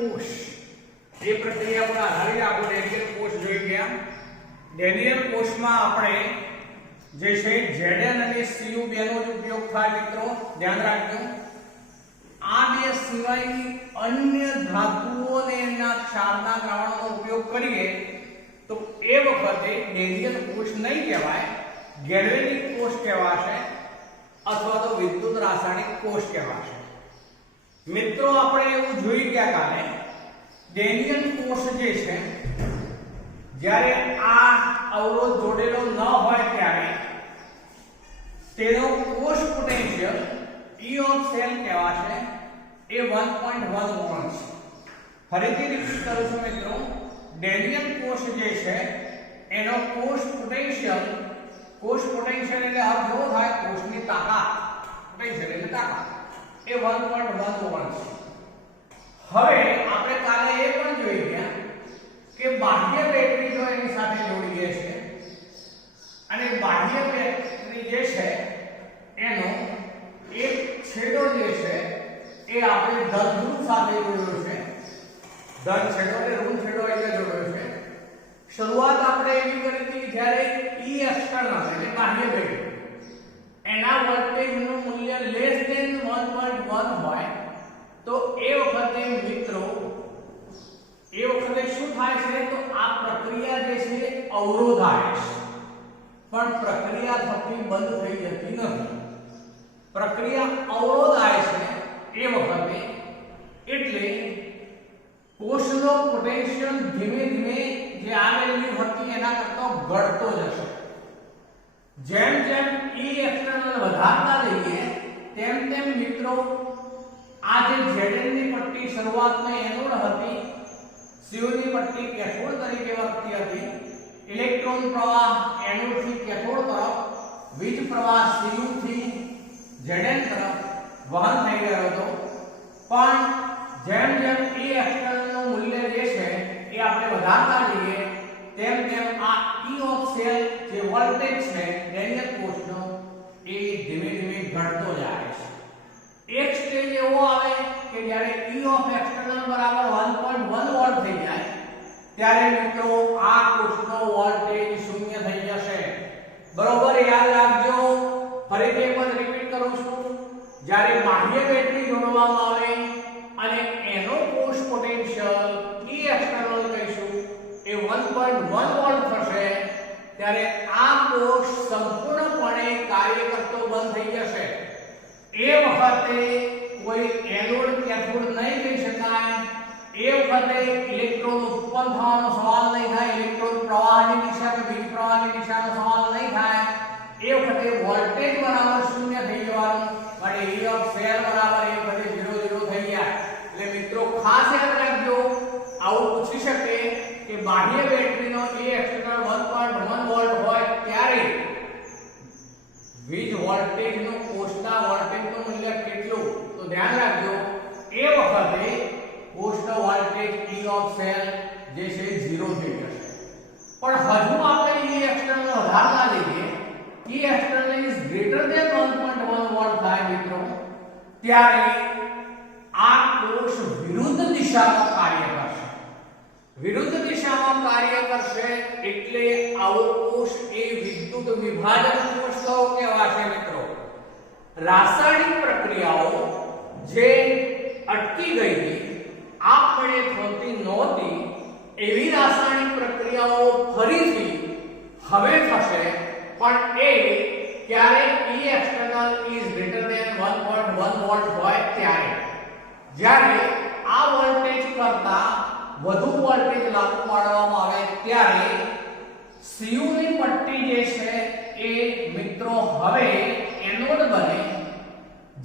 કોષ એ પ્રક્રિયા પર આધારિત આપણે ડેનિયલ કોષ જોઈ ગયા. ડેનિયલ કોષમાં આપણે જે છે Zn અને Cu બેનો જ ઉપયોગ થાય મિત્રો, ધ્યાન રાખજો. આ બે સિવાયની અન્ય ધાતુઓ અને એના ક્ષારના દ્રાવણનો ઉપયોગ કરીએ તો એ વખતે ડેનિયલ કોષ નહીં કહેવાય, ગેલ્વેનિક કોષ કહેવાશે અથવા તો વિદ્યુત રાસાયણિક કોષ કહેવાશે. મિત્રો આપણે એવું જોઈ ગયા કાલે ડેનિયલ કોષ જે છે જ્યારે આ અવરોધ જોડેલો ન હોય ત્યારે તેનો કોષ પોટેન્શિયલ E of cell કહેવાશે, એ 1.1 વોલ્ટ છે. ફરીથી રિપીટ કરું છું મિત્રો, ડેનિયલ કોષ જે છે એનો કોષ પોટેન્શિયલ એટલે અર્થ એવો થાય કોષની તાકાત, પોટેન્શિયલ એટલે તાકાત, એ 1.1 વોલ્ટ છે. હવે આપણે કાલે એ પણ જોઈ ગયા કે બાહ્ય બેટરી જો એની સાથે જોડીએ છે અને બાહ્ય બેટરી જે છે એનો એક છેડો જે છે એ આપણે ધન ધ્રુવ સાથે જોડ્યો છે. ધન છેડો એટલે ઋણ છેડો એટલે જોડ્યો છે. શરૂઆત આપણે એવી કરી હતી જ્યારે E એક્સટર્નલ એટલે બાહ્ય બેટરી એના વોલ્ટેજનું મૂલ્ય લેસ ધેન 1.1 હોય તો એ વખતે મિત્રો શું થાય છે તો આ પ્રક્રિયા જે છે અવરોધાય છે, પણ પ્રક્રિયા થતી બંધ થઈ જતી નથી. પ્રક્રિયા અવરોધાય છે એ વખતે એટલે કોષનો પોટેન્શિયલ ધીમે ધીમે જે આ વેલ્યુ હતી એના કરતા ઘટતો જશે. જેમ જેમ E એક્સટર્નલ વધારતા જઈએ તેમ તેમ મિત્રો આ જે Zn ની પટ્ટી શરૂઆતમાં એનોડ હતી, Cu ની પટ્ટી કેથોડ તરીકે વર્તતી હતી. ઇલેક્ટ્રોન પ્રવાહ એનોડ થી કેથોડ તરફ, વીજ પ્રવાહ Cu થી Zn તરફ વહન થઈ રહ્યો હતો. પણ જેમ જેમ E એક્સટર્નલ નું મૂલ્ય જે છે એ આપણે વધારતા જઈએ તેમ તેમ આ E of cell જે વોલ્ટેજ છે ડેનિયલ કોષનો એ ધીમે ધીમે ઘટતો જાય છે. એક સ્ટેજ એવો આવે કે જ્યારે E of external બરાબર 1.1 વોલ્ટ થઈ જાય ત્યારે મિત્રો આ કોષનો વોલ્ટેજ શૂન્ય થઈ જશે. બરોબર યાદ રાખજો. ફરીથી એક વખત રિપીટ કરું છું, જ્યારે બાહ્ય બેટરી જોડવામાં આવે અને એનો કોષ પોટેન્શિયલ E external કહીશું એ 1.1 વોલ્ટ થશે ત્યારે આ કોષ સંપૂર્ણપણે કાર્ય કરતો બંધ થઈ જશે. એ વખતે કોઈ એનોડ કેથોડ નહીં કહી શકાય. એ વખતે ઇલેક્ટ્રોન ઉત્પન્ન થવાનો સવાલ નહીં થાય, ઇલેક્ટ્રોન પ્રવાહની દિશા કે વીજ પ્રવાહની દિશાનો સવાલ નહીં થાય. એ વખતે વોલ્ટેજ બરાબર શૂન્ય થઈ જવાનું, માટે E of cell બરાબર એ વખતે 0 થઈ જાય. એટલે મિત્રો ખાસ યાદ રાખજો, આવું પૂછી શકે કે બાહ્ય બેટરીનો E external 1.1 વોલ્ટ હોય ત્યારે વીજ વોલ્ટેજનું કોષના વોલ્ટેજનું મૂલ્ય કેટલું, તો ધ્યાન રાખજો એ વખતે કોષનો વોલ્ટેજ E of cell જે છે 0 થઈ જશે. પણ હજુ આપણે E external વધારતા જઈએ, E external is greater than 1.1 volt થાય મિત્રો ત્યારે આ કોષ વિરુદ્ધ દિશામાં કાર્ય કરશે. વિરુદ્ધ દિશામાં કાર્ય કરશે એટલે આવો કોષ એ વિદ્યુત વિભાજન કોષ કહેવાશે મિત્રો. રાસાયણિક પ્રક્રિયાઓ જે અટકી ગઈ હતી, આપણે થતી નહોતી એવી રાસાયણિક પ્રક્રિયાઓ ફરીથી હવે થશે, પણ એ ક્યારે E external is greater than 1.1 volt હોય ત્યારે. જ્યારે આ વોલ્ટેજ કરતા વધુ વોલ્ટેજ લાગુ પાડવામાં આવે ત્યારે Cu ની પટ્ટી જે છે એ મિત્રો હવે એનોડ બને,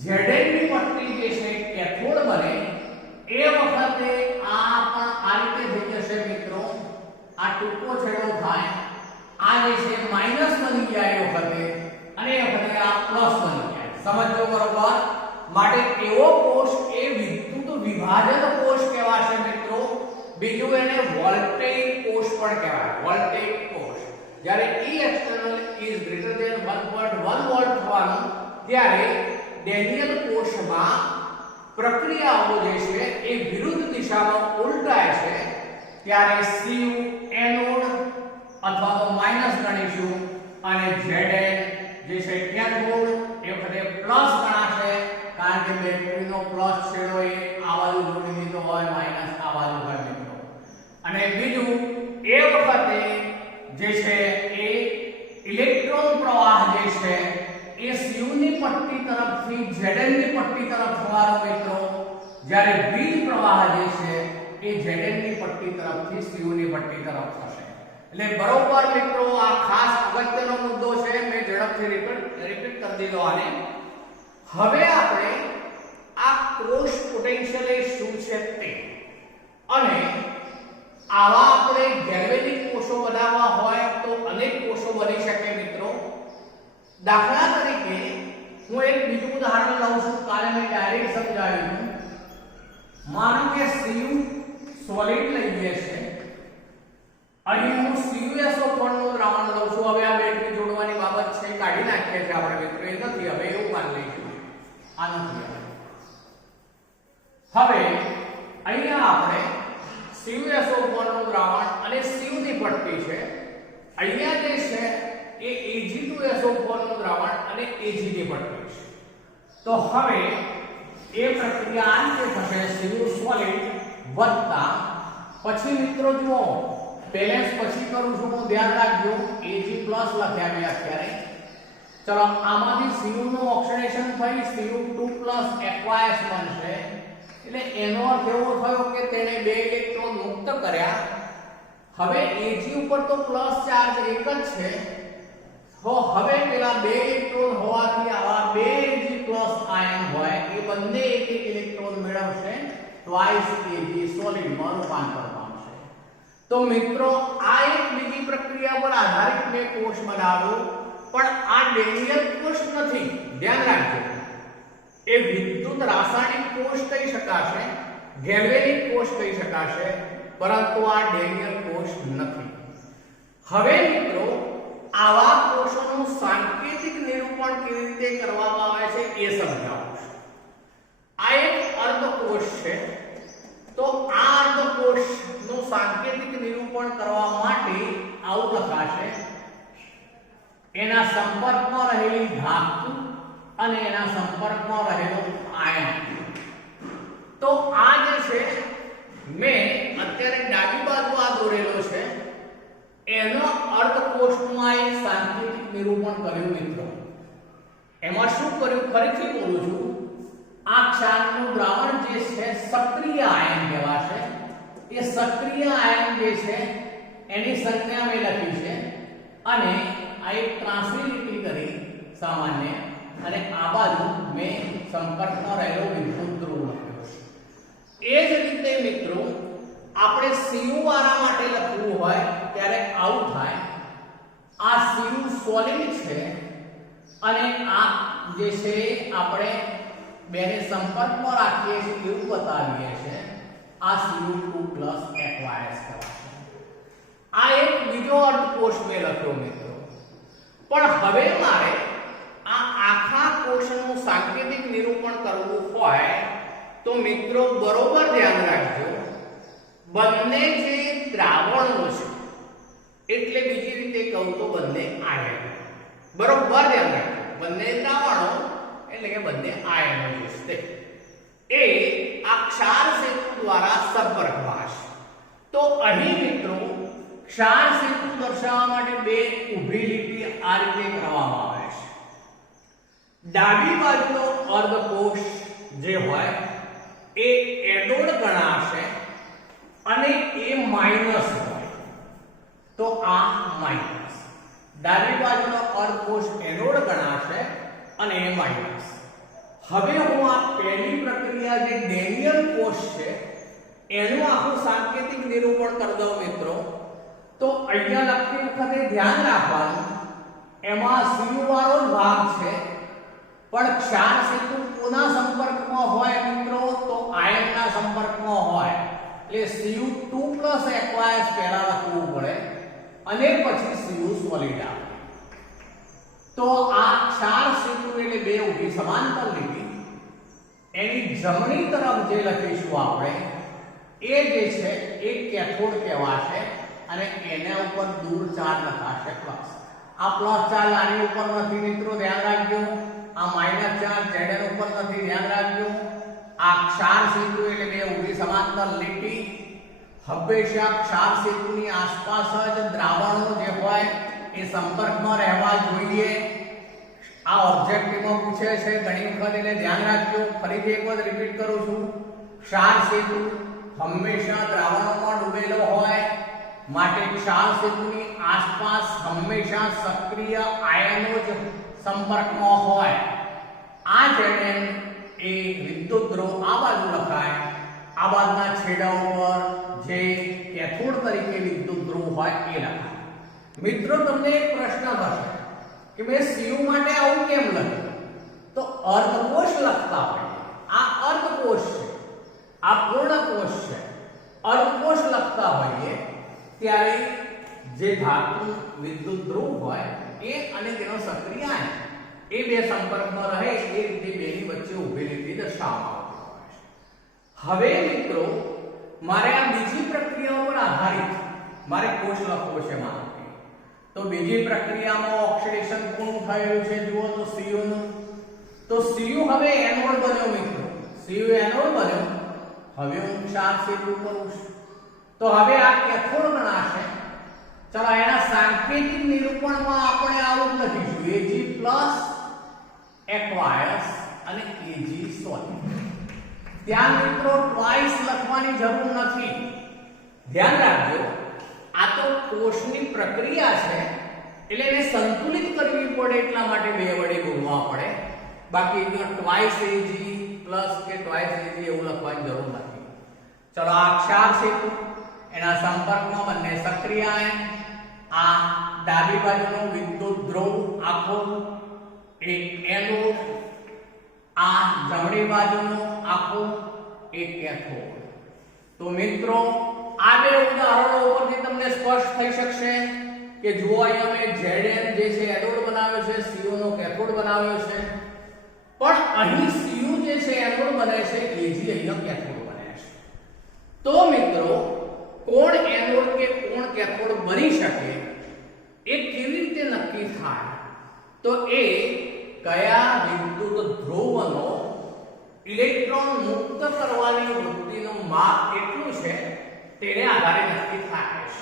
Zn ની પટ્ટી જે છે કેથોડ બને. એ વખતે આ પણ આ રીતે થઈ જશે મિત્રો, આ ટૂંકો છેડો થાય, આ જે છે માઈનસ બની જાય એ વખતે અને એ વખતે આ પ્લસ બની જાય. સમજો બરોબર. માટે એવો કોષ એ વિદ્યુત વિભાજન કોષ કહેવાશે મિત્રો. બીજું એને વોલ્ટેજ કોષ પણ કહેવાય, વોલ્ટેજ કોષ. જ્યારે E external is greater than 1.1 volt થવાનું ત્યારે ડેનિયલ કોષમાં પ્રક્રિયાઓ જે છે એ વિરુદ્ધ દિશામાં ઉલટાય છે ત્યારે Cu એનોડ અથવા તો માઈનસ ગણીશું અને Zn જે છે કેથોડ એ વખતે પ્લસ ગણાશે કારણ કે બેટરીનો પ્લસ છેડો એ આ બાજુ જોડી દીધો હોય માઈનસ આ બાજુ હોય મિત્રો અને બીજું એ વખતે જે છે એ ઇલેક્ટ્રોન પ્રવાહ જે છે એ Cu ની પટ્ટી તરફથી Zn ની પટ્ટી તરફ થવાનો મિત્રો જ્યારે વીજ પ્રવાહ જે છે એ Zn ની પટ્ટી તરફથી Cu ની પટ્ટી તરફ થશે એટલે બરોબર મિત્રો આ ખાસ અગત્યનો મુદ્દો છે મેં ઝડપથી રિપીટ કરી દીધો આને હવે આપણે આ કોષ પોટેન્શિયલ એ શું છે તે અને આવા આપણે ગેલ્વેનિક કોષો બનાવવા હોય તો અનેક કોષો બની શકે મિત્રો દાખલા તરીકે હું એક બીજું ઉદાહરણ લઉં છું કાલે મેં ડાયરેક્ટ સમજાવ્યું માનો કે Cu સોલિડ લઈએ છે અહીં હું CuSO4 નું દ્રાવણ લઉં છું હવે આ બેટરી જોડવાની બાબત છે કાઢી નાખીએ છીએ આપણે મિત્રો એ નથી હવે એવું માની લઈશું આ નથી હવે અહીંયા આપણે CuSO4 નું દ્રાવણ અને Cu ની પટ્ટી છે અહીંયા જે છે એ Ag2SO4 નું દ્રાવણ અને Ag ની પટ્ટી છે તો હવે એ પ્રક્રિયા આ રીતે થશે Cu સોલિડ વત્તા પછી મિત્રો જુઓ બેલેન્સ પછી કરું છું હું ધ્યાન રાખજો Ag પ્લસ લખ્યા મેં અત્યારે ચલો આમાંથી Cu નું ઓક્સિડેશન થઈ Cu2 aqueous બનશે એટલે એનો અર્થ એવો થયો કે તેણે બે ઇલેક્ટ્રોન મુક્ત કર્યા હવે Ag ઉપર તો પ્લસ ચાર્જ એક જ છે તો હવે પેલા બે ઇલેક્ટ્રોન હોવાથી આવા બે Ag+ આયન હોય એ બંને એક એક ઇલેક્ટ્રોન મેળવશે ટ્વાઇસ Ag સોલિડમાં રૂપાંતર પામશે તો મિત્રો આ એક બીજી પ્રક્રિયા પર આધારિત મેં કોષ બનાવ્યો પણ આ ડેનિયલ કોષ નથી ધ્યાન રાખજો એ વિદ્યુત રાસાયણિક કોષ કહી શકાશે ગેલ્વેનિક કોષ કહી શકાશે પરંતુ આ ડેનિયલ કોષ નથી હવે મિત્રો આવા કોષોનું સાંકેતિક નિરૂપણ કેવી રીતે કરવામાં આવે છે એ સમજાવું છું આ એક અર્ધકોષ છે તો આ અર્ધકોષનું સાંકેતિક નિરૂપણ કરવા માટે આવું લખાશે એના સંપર્કમાં રહેલી ધાતુ અને એના સંપર્કમાં રહેલો આયન તો આ જે છે મેં અત્યારે ડાબી બાજુ આ દોરેલો છે એનો અર્ધકોષનું આ એક સાંકેતિક નિરૂપણ કર્યું મિત્રો એમાં શું કર્યું ફરીથી બોલું છું આ ક્ષારનું દ્રાવણ જે છે સક્રિય આયન કહેવાશે એ સક્રિય આયન જે છે એની સંજ્ઞા મેં લખી છે અને આ એક ટ્રાન્સમિલિટી કરી સામાન્ય અને આ બાજુ મેં સંપર્કમાં રહેલો વિદ્યુત ધ્રુવ લખ્યો છે એ જ રીતે મિત્રો આપણે Cu વાળા માટે લખવું હોય ત્યારે આવું થાય આ Cu સોલિડ છે અને આ જે છે આપણે બેને સંપર્કમાં રાખીએ છીએ એવું બતાવીએ છીએ આ Cu2 aqueous કહેવાશે આ એક બીજો અર્ધકોષ મેં લખ્યો મિત્રો પણ હવે મારે આ આખા કોષનું સાંકેતિક નિરૂપણ કરવું હોય તો મિત્રો બરોબર ધ્યાન રાખજો બંને જે દ્રાવણો છે એટલે બીજી રીતે કહું તો બંને આયન બરોબર ધ્યાન રાખજો બંને દ્રાવણો એટલે કે બંને આયનો છે એ આ ક્ષાર સેતુ દ્વારા સંપર્કમાં હશે તો અહીં મિત્રો ક્ષાર સેતુ દર્શાવવા માટે બે ઊભી લીટી આ રીતે કરવામાં આવે છે ડાબી બાજુનો અર્ધકોષ જે હોય એ એનોડ ગણાશે અને એ માઈનસ હોય તો આ માઈનસ ડાબી બાજુનો અર્ધકોષ એનોડ ગણાશે અને એ માઈનસ હવે હું આ પહેલી પ્રક્રિયા જે ડેનિયલ કોષ છે એનું આખું સાંકેતિક નિરૂપણ કરી દઉં મિત્રો તો અહીંયા લખતી વખતે ધ્યાન રાખવાનું એમાં Cu વાળો જ ભાગ છે પણ ક્ષાર સેતુ કોના સંપર્કમાં હોય મિત્રો તો આયનના સંપર્કમાં હોય એટલે Cu2 aqueous પહેલા લખવું પડે અને પછી Cu સોલિડ આવે તો આ ક્ષાર સેતુ એટલે બે ઊભી સમાંતર લીટી એની જમણી તરફ જે લખીશું આપણે એ જે છે એ કેથોડ કહેવાશે અને એના ઉપર દૂર ચાર્જ લખાશે પ્લસ. આ પ્લસ ચાર્જ આની ઉપર નથી મિત્રો, ધ્યાન રાખજો. આ માઈનસ ચાર્જ Zn ઉપર નથી, ધ્યાન રાખજો. આ ક્ષાર સેતુ એટલે બે ઊભી સમાંતર લીટી. હંમેશા ક્ષાર સેતુની આસપાસ જ દ્રાવણો જે હોય એ સંપર્કમાં રહેવા જોઈએ. આ ઓબ્જેક્ટિવમાં પૂછે છે ઘણી વખત, એટલે ધ્યાન રાખજો. ફરીથી એક વખત રિપીટ કરું છું. ક્ષાર સેતુ હંમેશા દ્રાવણોમાં ડૂબેલો હોય માટે ક્ષાર સેતુની આસપાસ હંમેશા સક્રિય આયનો જ સંપર્કમાં હોય. આ Zn એ વિદ્યુત ધ્રુવ આ બાજુ લખાય, આ બાજુના છેડા ઉપર જે કેથોડ તરીકે વિદ્યુત ધ્રુવ હોય એ લખાય. મિત્રો તમને એક પ્રશ્ન થશે કે મેં Cu માટે આવું કેમ લખ્યું? તો અર્ધકોષ લખતા હોય, આ અર્ધકોષ છે, આ પૂર્ણ કોષ છે. અર્ધકોષ લખતા હોઈએ ત્યારે જે ધાતુ વિદ્યુત ધ્રુવ હોય એ અને તેનો સક્રિય આયન એ બે સંપર્કમાં રહે એ રીતે બેની વચ્ચે ઊભેલી લીટી દર્શાવવામાં આવે છે. હવે મિત્રો મારે આ બીજી પ્રક્રિયા પર આધારિત મારે કોષ લખવો છે માનો કે, તો બીજી પ્રક્રિયામાં ઓક્સિડેશન કોનું થયેલું છે જુઓ તો Cu નું. તો Cu હવે એનોડ બન્યો મિત્રો, Cu એનોડ બન્યો. હવે હું ક્ષાર સેતુ કરું છું તો હવે આ કેથોડ ગણાશે. ચલો એના સાંકેતિક નિરૂપણમાં આપણે આવું લખીશું Ag+ aqueous અને Ag solid. ત્યાં મિત્રો ટ્વાઇસ લખવાની જરૂર નથી, ધ્યાન રાખજો. આ તો કોષની પ્રક્રિયા છે એટલે એને સંતુલિત કરવી પડે એટલા માટે બે વડે ગુણવા પડે. બાકી ટ્વાઇસ Ag પ્લસ કે ટ્વાઇસ Ag એવું લખવાની જરૂર નથી. ચલો આ ક્ષાર સેતુ, એના સંપર્કમાં બંને સક્રિય આયન. આ ડાબી બાજુનો વિદ્યુત ધ્રુવ આખો એક એનોડ, આ જમણી બાજુનો આખો એક કેથોડ. તો મિત્રો આ બે ઉદાહરણો ઉપરથી તમને સ્પષ્ટ થઈ શકશે કે જુઓ અહીંયા મેં Zn જે છે એનોડ બનાવ્યો છે, Cu નો કેથોડ બનાવ્યો છે, પણ અહીં Cu જે છે એનોડ બને છે, Ag અહીંયા કેથોડ બને છે. તો મિત્રો કોણ એનોડ કે કોણ કેથોડ બની શકે એ કેવી રીતે નક્કી થાય? તો એ કયા વિદ્યુત ધ્રુવનો ઇલેક્ટ્રોન મુક્ત કરવાની વૃત્તિનું માપ કેટલું છે તેને આધારે નક્કી થાય છે.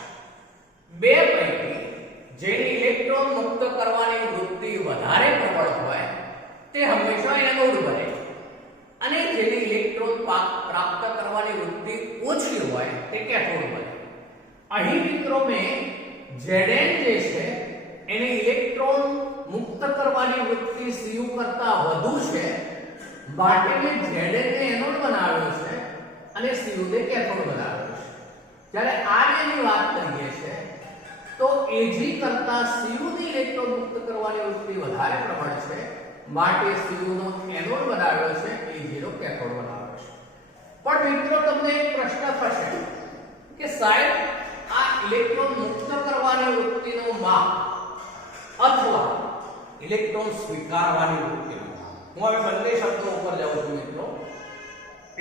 બે પૈકી જેની ઇલેક્ટ્રોન મુક્ત કરવાની વૃત્તિ વધારે પ્રબળ હોય તે હંમેશા એનોડ બને અને જેની ઇલેક્ટ્રોન પ્રાપ્ત કરવાની વૃત્તિ ઓછી હોય તે કેથોડ બને. અહીં મિત્રો મેં Zn જે છે એને ઇલેક્ટ્રોન મુક્ત કરવાની વૃત્તિ Cu કરતા વધુ છે માટે મેં Zn ને એનોડ બનાવ્યો છે અને Cu ને કેથોડ બનાવ્યો છે. જ્યારે આ ની વાત કરીએ છે તો Ag કરતા Cu ની ઇલેક્ટ્રોન મુક્ત કરવાની વૃત્તિ વધારે પ્રબળ છે માટે Cu નો એનોડ બનાવ્યો છે, Ag નો કેથોડ બનાવ્યો છે. પણ મિત્રો તમને એક પ્રશ્ન થશે કે સાહેબ આ ઇલેક્ટ્રોન મુક્ત કરવાની વૃત્તિનું માપ અથવા ઇલેક્ટ્રોન સ્વીકારવાની વૃત્તિનું માપ, હું હવે બંને શબ્દો ઉપર જાઉં છું મિત્રો.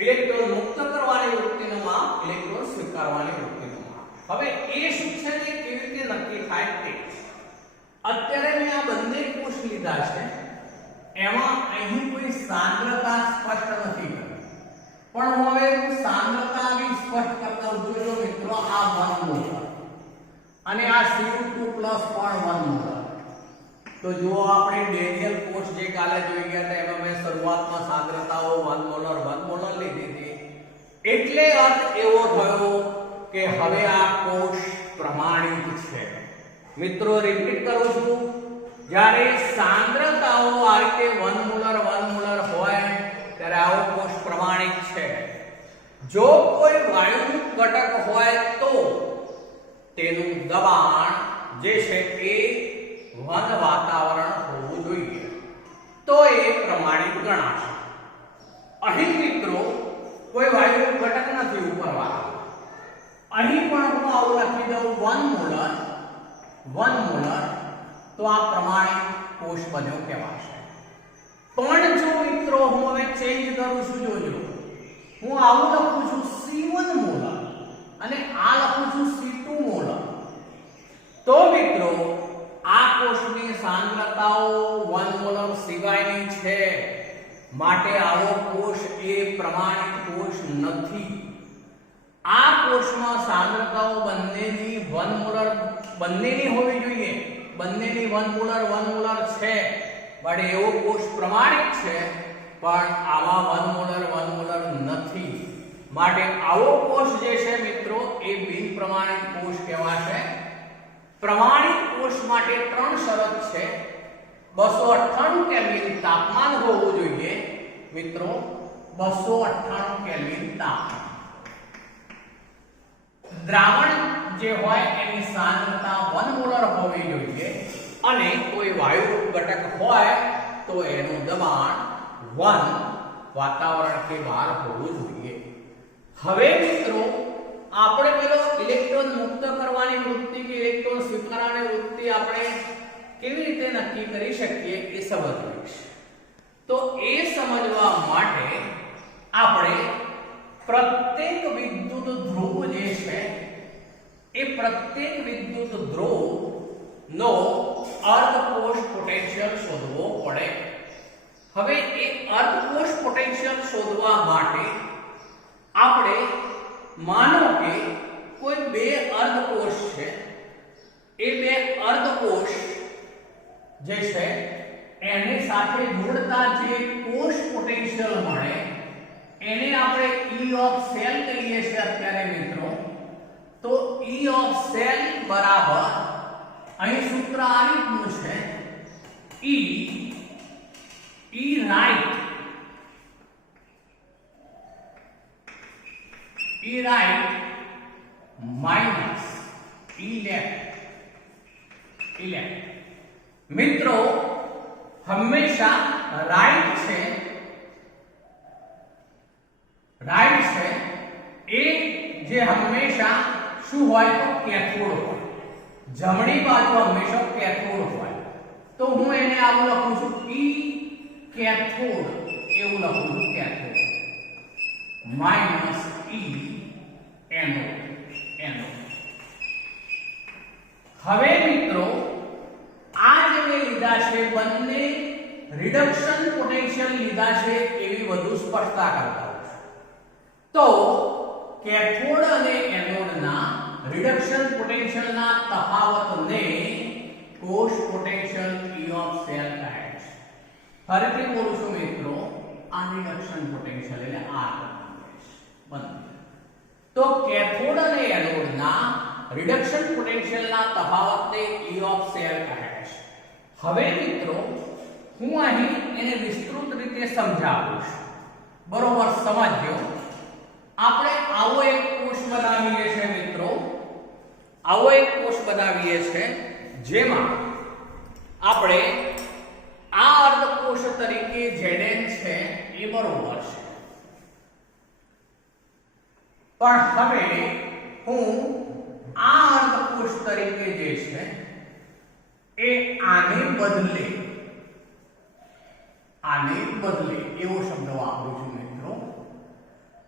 ઇલેક્ટ્રોન મુક્ત કરવાની વૃત્તિનું માપ, ઇલેક્ટ્રોન સ્વીકારવાની વૃત્તિનું માપ. હવે એ શું છે ને કેવી રીતે નક્કી થાય તે. અત્યારે મેં આ બંને કોષ લીધા છે, એમાં અહીં કોઈ સાંદ્રતા સ્પષ્ટ નથી કરી, પણ હું હવે સાંદ્રતા બી સ્પષ્ટ કરતા હું જોજો મિત્રો. આ 1 મોલ અને આ Cu2+ પણ 1 મોલ. તો જો આપણે ડેનિયલ કોષ જે કાલે જોઈ ગયા હતા એમાં મેં શરૂઆતમાં સાંદ્રતાઓ 1 મોલર લીધી હતી, એટલે અર્થ એવો થયો કે હવે આ કોષ પ્રમાણિત છે. મિત્રો રિપીટ કરું છું, જ્યારે સાંદ્રતાઓ આ રીતે 1 મોલર હોય ત્યારે આવો કોષ પ્રમાણિત છે. જો કોઈ વાયુયુક્ત ઘટક હોય તો તેનું દબાણ જે છે એ વન વાતાવરણ હોવું જોઈએ, તો એ પ્રમાણિત ગણાશે. અહીં મિત્રો કોઈ વાયુયુક્ત ઘટક નથી ઉપરવાળા, અહીં પણ હું આવું લખી દઉં 1 મોલર, તો આ પ્રમાણિત કોષ બન્યો કહેવાશે. પણ જો મિત્રો હું હવે ચેન્જ કરું છું, જોજો હું આવું લખું છું C1 મોલર અને આ લખું છું C2 મોલર. તો મિત્રો આ કોષની સાંદ્રતાઓ 1 મોલર સિવાયની છે, માટે આવો કોષ એ પ્રમાણિત કોષ નથી. આ કોષમાં સાંદ્રતાઓ બંનેની 1 મોલર બંનેની હોવી જોઈએ, બંનેની 1 મોલર છે, માટે એવો કોષ પ્રમાણિત છે. પણ આવા 1 મોલર નથી, માટે આવો કોષ જે છે મિત્રો એ બિન પ્રમાણિત કોષ કહેવાશે. પ્રમાણિત કોષ માટે 3 શરત છે. 298 કેલ્વિન તાપમાન હોવું જોઈએ મિત્રો, 298 કેલ્વિન તાપમાન. દ્રાવણ જે હોય એની સાંદ્રતા 1 મોલર હોવી જોઈએ અને કોઈ વાયુરૂપ ઘટક હોય તો એનું દબાણ 1 વાતાવરણ કે બહાર હોવું જોઈએ. હવે મિત્રો આપણે પેલો ઇલેક્ટ્રોન મુક્ત કરવાની વૃત્તિ કે ઇલેક્ટ્રોન સ્વીકારવાની વૃત્તિ આપણે કેવી રીતે નક્કી કરી શકીએ એ સમજવીશ. તો એ સમજવા માટે આપણે પ્રત્યેક વિદ્યુત ધ્રુવ જે છે એ પ્રત્યેક વિદ્યુત ધ્રુવ નો અર્ધ કોષ પોટેન્શિયલ શોધવો પડે. હવે એ અર્ધ કોષ પોટેન્શિયલ શોધવા માટે આપણે માનો કે કોઈ બે અર્ધ કોષ છે, એ બે અર્ધ કોષ જે છે એની સાથે જોડતા જે કોષ પોટેન્શિયલ મળે એને આપણે E ઓફ સેલ કહીએ છીએ અત્યારે મિત્રો. તો E ઓફ સેલ બરાબર અહીં સૂત્ર આ રીતનું છે, E right minus E left. મિત્રો હંમેશા રાઈટ છે એ જે હંમેશા શું હોય તો કેથોડ હોય, જમણી બાજુ હંમેશા કેથોડ હોય. તો હું એને આવું લખું છું E કેથોડ, એવું લખું છું કેથોડ માઈનસ E એનોડ. હવે મિત્રો આ જે મેં લીધા છે બંને રિડક્શન પોટેન્શિયલ લીધા છે એવી વધુ સ્પષ્ટતા કરતા હોઉં છું. તો કેથોડ અને એનોડના રિડક્શન પોટેન્શિયલના તફાવતને કોષ પોટેન્શિયલ E ઓફ સેલ કહે છે. ફરીથી બોલું છું મિત્રો, આ રિડક્શન પોટેન્શિયલ એટલે આ બંને. તો કેથોડ અને એનોડના રિડક્શન પોટેન્શિયલના તફાવતને E ઓફ સેલ કહે છે. હવે મિત્રો હું અહીં એને વિસ્તૃત રીતે સમજાવું છું, બરોબર સમજજો. આપણે આવો એક કોષ બનાવીએ છીએ મિત્રો, આવો એક કોષ બનાવીએ છીએ જેમાં આપણે આ અર્ધ કોષ તરીકે Zn છે એ બરોબર છે. પણ હવે હું આ અર્ધ કોષ તરીકે જે છે એ આને બદલે એવો શબ્દ વાપરું છું મિત્રો,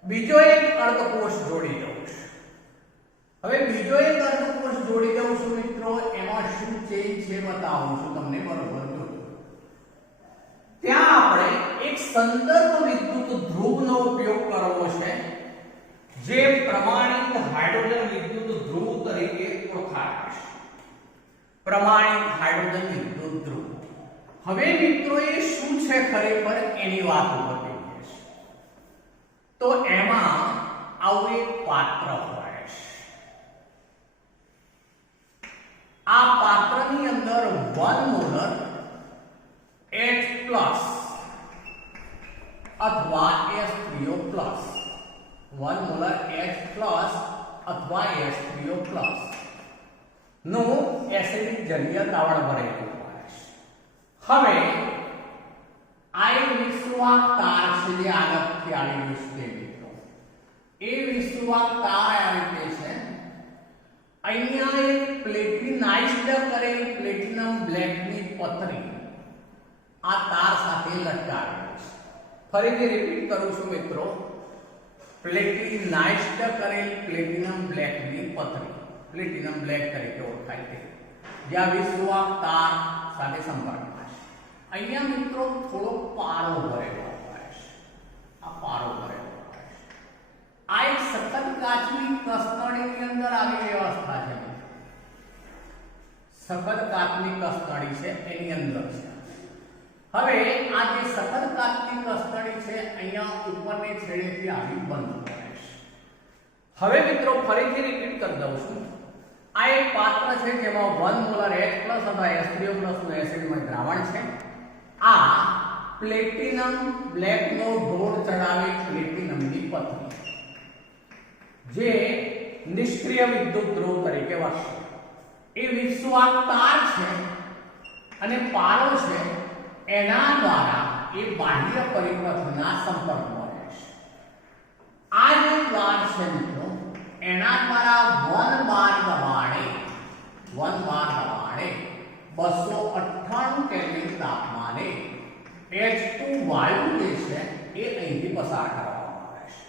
બીજો એક અર્ધ કોષ જોડી દઉં છું. હવે બીજો એક અર્ધ કોષ જોડી દઉં છું મિત્રો, એમાં શું ચેન્જ છે બતાવું છું તમને, બરોબર. ત્યાં આપણે એક સંદર્ભ વિદ્યુત ધ્રુવનો ઉપયોગ કરવો છે જે પ્રમાણિત હાઇડ્રોજન વિદ્યુત ધ્રુવ તરીકે ઓળખાય છે. પ્રમાણિત હાઇડ્રોજન વિદ્યુત ધ્રુવ. હવે મિત્રો એ શું છે ખરેખર એની વાત ઉપર કહીએ છીએ. તો એમાં આવું એક પાત્ર હોય છે. આ પાત્રની અંદર 1 મોલર H+ અથવા H3O+, 1 મોલર H+ અથવા H3O+ નું એસિડિક જલીય દ્રાવણ ભરેલું હોય છે. હવે આ એક વિષુવાક તાર છે જે આગળથી આવેલું છે મિત્રો. એ વિષુવાક તાર આવી ગઈ છે. અહીંયા એક પ્લેટિનાઇઝ્ડ કરેલી પ્લેટિનમ બ્લેકની પતરી આ તાર સાથે લટકાવેલી છે. ફરીથી રિપીટ કરું છું મિત્રો, પ્લેટિનાઇઝ્ડ કરેલ પ્લેટિનમ બ્લેકની પથરી પ્લેટિનમ બ્લેક તરીકે ઓળખાય છે, જ્યાં વિશ્વાક તાર સાથે સંપર્કમાં છે. અહીંયા મિત્રો થોડો પારો ભરેલો હોય છે, આ પારો ભરેલો હોય છે. આ એક સખત કાચની કસ્તડીની અંદર આવી વ્યવસ્થા છે. સખત કાચની કસ્તડી છે એની અંદર છે. હવે આ જે સખત કાચની કસ્તડી છે અહીંયા ઉપરની છેડેથી આવી બંધ થાય છે. હવે મિત્રો ફરીથી રિપીટ કરી દઉં છું, આ એક પાત્ર છે જેમાં 1 મોલર H+ અથવા H3O+ નું એસિડમય દ્રાવણ છે. આ પ્લેટિનમ બ્લેકનો ઢોળ ચડાવી પ્લેટિનમની પથરી જે નિષ્ક્રિય વિદ્યુત ધ્રુવ તરીકે વર્તે. એ વિશ્વાક તાર છે અને પારો છે, એના દ્વારા એ બાહ્ય પરિપથના સંપર્કમાં રહેશે. આ જે દ્વાર છે મિત્રો, એના દ્વારા 1 બાર દબાણે 298 કેલ્વિન તાપમાને H2 વાયુ જે છે એ અહીંથી પસાર કરવામાં આવે છે.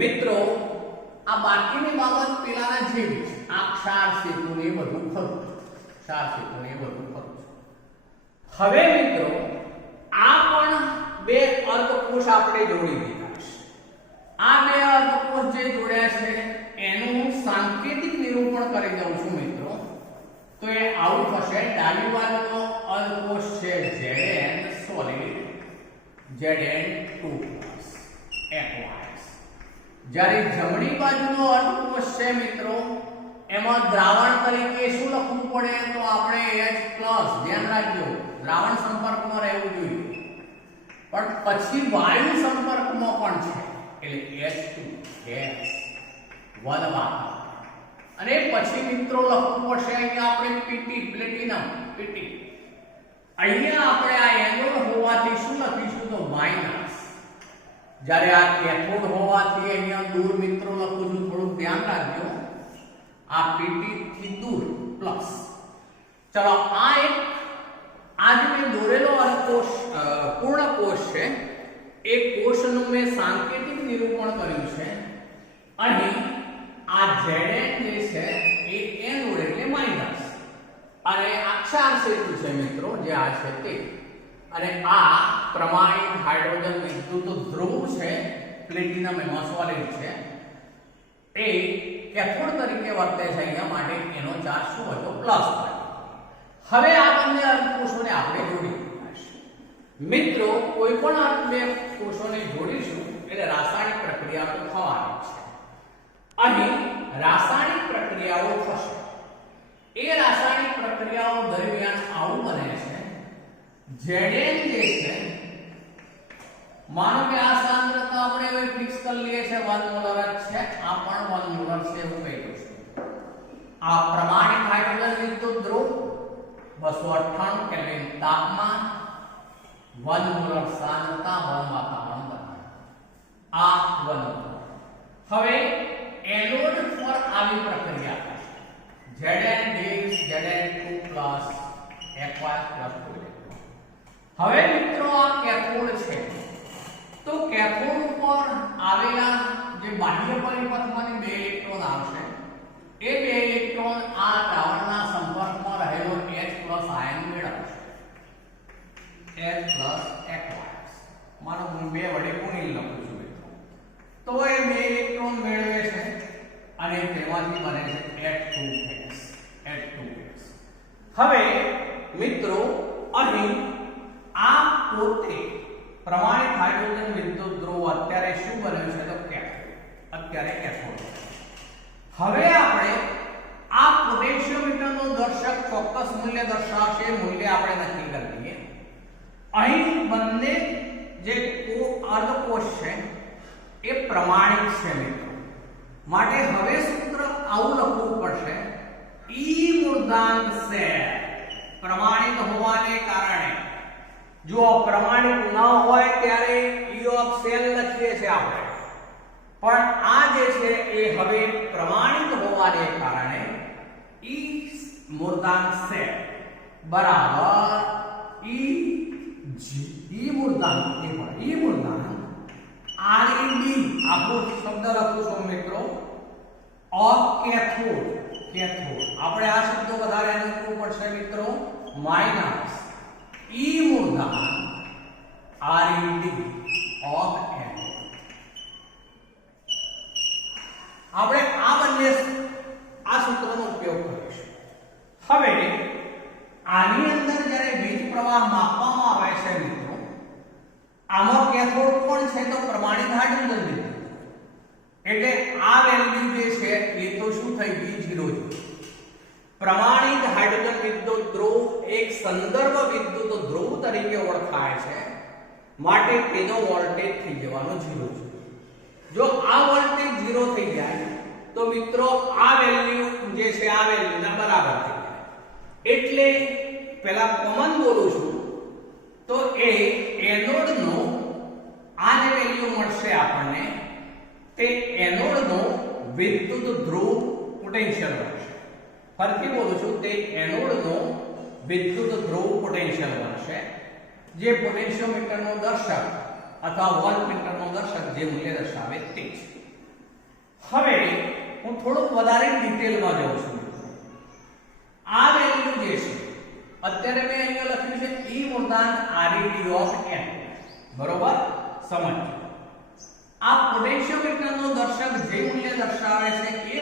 મિત્રો આ બાકીની બાબત પેલાના જેવી છે. આ ક્ષાર સેતુને બધું ખરું, ક્ષાર સેતુને બધું ખરું. હવે મિત્રો આ પણ બે અર્ધકોષ આપણે જોડી દીધા છે. આ બે અર્ધકોષ જે જોડ્યા છે એનું સાંકેતિક નિરૂપણ કરી દઉં છું મિત્રો, તો એ આવું થશે. ડાબી બાજુનો અર્ધકોષ છે Zn સોલિડ Zn2+ aqueous, જ્યારે જમણી બાજુનો અર્ધકોષ છે મિત્રો, એમાં દ્રાવણ તરીકે શું લખવું પડે, તો આપણે H+, ધ્યાન રાખજો, દ્રાવણ સંપર્કમાં રહેવું જોઈએ, પણ પછી વાયુ સંપર્કમાં પણ છે એટલે H2 ગેસ 1 વાતાવરણ. અને પછી મિત્રો લખવું પડશે અહીંયા આપણે Pt પ્લેટિનમ Pt. અહીંયા આપણે આ એનોડ હોવાથી શું લખીશું, તો માઈનસ. જ્યારે આ કેથોડ હોવાથી અહીંયા દૂર મિત્રો લખું છું, થોડું ધ્યાન રાખજો, આ Pt થી દૂર પ્લસ. ચલો આ એક આજ મેં દોરેલો અર્ધકોષ પૂર્ણ કોષ છે, એ કોષનું મેં સાંકેતિક નિરૂપણ કર્યું છે. અહીં આ Zn જે છે એ એનોડ એટલે માઈનસ, અને આ ક્ષાર સેતુ છે મિત્રો જે આ છે તે, અને આ પ્રમાણિત હાઇડ્રોજન વિદ્યુત ધ્રુવ છે, પ્લેટિનમ એમાં સોલિડ છે, એ કેથોડ તરીકે વર્તે છે અહીંયા, માટે એનો ચાર્જ શું હતો, પ્લસ. હવે આ બંને અર્ધકોષોને આપણે જોડી દીધા છે મિત્રો. કોઈ પણ બે કોષોને જોડીશું એટલે રાસાયણિક પ્રક્રિયા તો થવાની છે. અહીં રાસાયણિક પ્રક્રિયાઓ થશે. એ રાસાયણિક પ્રક્રિયાઓ દરમિયાન આવું બને છે, Zn જે છે, માનો કે આ સાંદ્રતા આપણે હવે ફિક્સ કરી લઈએ છે 1 મોલર જ છે, આ પણ 1 મોલર છે એવું કહી દઉં છું. આ પ્રમાણિત હાઇડ્રોજન વિદ્યુત ધ્રુવ 298 કેલ્વિન તાપમાન 1 મોલર સાંદ્રતા 1 વાતાવરણ બનાવે. આ 1 મોલર. હવે એનોડ પર આવી પ્રક્રિયા થશે. Zn gives Zn2+ aqueous + 2. હવે મિત્રો આ કેથોડ છે, તો કેથોડ ઉપર આવેલા જે બાહ્ય પરિપથમાંથી 2 ઇલેક્ટ્રોન આવશે, એ 2 ઇલેક્ટ્રોન આ દ્રાવણના સંપર્કમાં રહેલો H+ આયન મેળવશે, H+ aqueous. માનો હું 2 વડે ગુણી લખું છું મિત્રો, તો એ 2 ઇલેક્ટ્રોન મેળવે છે અને તેમાંથી બને છે H2 ગેસ. હવે મિત્રો અહીં આ પોતે પ્રમાણિત હાઇડ્રોજન વિદ્યુત ધ્રુવ અત્યારે શું બન્યું છે, તો કેથોડ. અત્યારે કેથોડ. હવે આપણે આ પોટેન્શિયોમીટરનો દર્શક ચોક્કસ મૂલ્ય દર્શાવશે, મૂલ્ય આપણે નક્કી કરી દઈએ. અહીં બંને જે અર્ધકોષ છે એ પ્રમાણિત છે મિત્રો, માટે હવે સૂત્ર આવું લખવું પડશે, E મૂર્ધાંક સેલ. પ્રમાણિત હોવાને કારણે, જો પ્રમાણિત ન હોય ત્યારે E ઓફ સેલ લખીએ છીએ આપણે, પણ આ જે છે એ હવે પ્રમાણિત હોવાને કારણે E મૂર્ધાંક સેલ બરાબર E મૂર્ધાંક ડી આપણો શબ્દ લખું છું મિત્રો ઓફ કેથોડ કેથોડ આપણે આ શબ્દ વધારે લખવું પડશે મિત્રો માઈનસ ઈ મૂળધાન આરઈડી ઓફ એનોડ આપણે આ બંને આ સૂત્રનો ઉપયોગ કરીશું હવે આની અંદર જ્યારે વીજ પ્રવાહ માપવામાં આવે છે મિત્રો આમાં કેથોડ કોણ છે તો પ્રમાણિત હાઇડ્રોજન વિદ્યુત એટલે આ વેલ્યુ જે છે એ તો શું થઈ ગઈ 0 છે પ્રમાણિત હાઇડ્રોજન વિદ્યુત ધ્રુવ એક સંદર્ભ વિદ્યુત ધ્રુવ તરીકે ઓળખાય છે માટે તેનો વોલ્ટેજ થઈ જવાનો 0 છે જો આ વોલ્ટેજ 0 થઈ જાય તો મિત્રો આ વેલ્યુ જે છે આ વેલ્યુના બરાબર થઈ જાય એટલે પહેલા કોમન બોલું છું તો એ એનોડ નો આને વેલ્યુ મળશે આપણને તે એનોડ નો વિદ્યુત ધ્રુવ પોટેન્શિયલ મળશે ફરીથી બોલું છું તે એનોડ નો વિદ્યુત ધ્રુવ પોટેન્શિયલ મળશે જે પોટેન્શિયોમીટર નો દર્શક અથવા વોલ્ટમીટર નો દર્શક જે મૂલ્ય દર્શાવે તે છે હવે હું થોડુંક વધારે ડિટેલમાં જાઉં છું આ વેલ્યુ જે છે અત્યારે મેં અહીંયા લખ્યું છે ઈ મૂળધાન આરઈડી ઓફ એન બરોબર સમજો આ પોટેન્શિયોમીટર નો દર્શક જે મૂલ્ય દર્શાવે છે એ